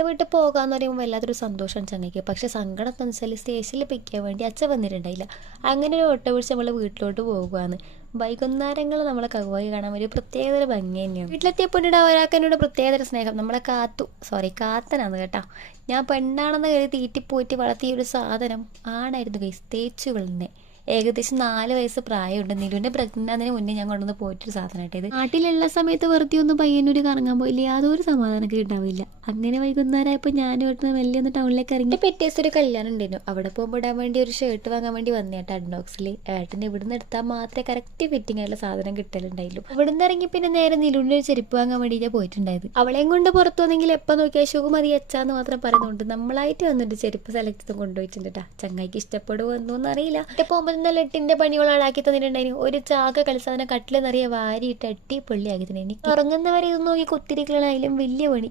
സ്വന്തം വീട്ടിൽ പോകാമെന്ന് പറയുമ്പോൾ വല്ലാത്തൊരു സന്തോഷമാണ് ചങ്ങയ്ക്ക്. പക്ഷെ സങ്കടം എന്താണെന്ന് വെച്ചാൽ സ്റ്റേഷനിൽ പിക്കാൻ വേണ്ടി അച്ഛൻ വന്നിട്ടുണ്ടായില്ല. അങ്ങനെ ഒരു ഓട്ടോ പിടിച്ച് നമ്മൾ വീട്ടിലോട്ട് പോകുകയാണ്. വൈകുന്നേരങ്ങൾ നമ്മളെ കൗവായി കാണാൻ ഒരു പ്രത്യേകതര ഭംഗി തന്നെയാണ്. വീട്ടിലെത്തിയപ്പോൾ ഒരാൾക്ക് എന്നോട് പ്രത്യേകതര സ്നേഹം. നമ്മളെ കാത്തനാണ് കേട്ടോ. ഞാൻ പെണ്ണാണെന്ന് കരുതി തീറ്റിപ്പോയിട്ട് വളർത്തിയ ഒരു സാധനം ആണായിരുന്നു ഗൈസ്. തേച്ചു വിളുന്നെ ഏകദേശം 4 വയസ്സ് പ്രായമുണ്ട്. നിലുവിൻ്റെ പ്രഗ്നൻ്റ് ആകുന്നതിന് മുന്നേ ഞാൻ കൊണ്ടുവന്ന് പോയിട്ടൊരു സാധനമായിട്ട് ഇത്. നാട്ടിലുള്ള സമയത്ത് വെറുതെ ഒന്ന് പയ്യന്നൂര് കറങ്ങാൻ പോയില്ല, യാതൊരു സമാധാനമൊക്കെ ഉണ്ടാവില്ല. അങ്ങനെ വൈകുന്നേരമായപ്പോൾ ഞാനും ഇവിടുന്ന് വലിയ ഒന്ന് ടൗണിലേക്ക് ഇറങ്ങി. പിറ്റേസ് ഒരു കല്യാണം ഉണ്ടായിരുന്നു. അവിടെ പോകുമ്പോൾ ഇടാൻ വേണ്ടി ഒരു ഷർട്ട് വാങ്ങാൻ വേണ്ടി വന്നേട്ടാ അഡ്നോക്സിൽ. ഏട്ടൻ്റെ ഇവിടുന്ന് എടുത്താൽ മാത്രമേ കറക്റ്റ് ഫിറ്റിംഗ് ആയിട്ടുള്ള സാധനം കിട്ടലുണ്ടായുള്ളൂ. ഇവിടുന്ന് ഇറങ്ങി പിന്നെ നേരെ നിലുവിൻ്റെ ഒരു ചെരുപ്പ് വാങ്ങാൻ വേണ്ടിയിട്ടാണ് പോയിട്ടുണ്ടായത്. അവളെയും കൊണ്ട് പുറത്തു വന്നെങ്കിൽ എപ്പോൾ നോക്കിയാൽ സുഖമതി അച്ചാന്ന് മാത്രം പറയുന്നുണ്ട്. നമ്മളായിട്ട് വന്നിട്ട് ചെരുപ്പ് സെലക്ട് ചെയ്ത് കൊണ്ടുപോയിട്ടുണ്ട് കേട്ടോ. ചങ്ങായിക്ക് ഇഷ്ടപ്പെടുമോ എന്നൊന്നും അറിയില്ല. പോകുമ്പോൾ നല്ല എട്ടിൻ്റെ പണികളാക്കി തന്നിട്ടുണ്ടായിരുന്നു. ഒരു ചാക കളിസാധനം കട്ടിൽ നിറയെ വാരിയിട്ട് അടിപൊളിയാക്കി തന്നെ. എനിക്ക് ഉറങ്ങുന്നവരെ ഇത് നോക്കി കുത്തിരിക്കലായാലും വലിയ പണി.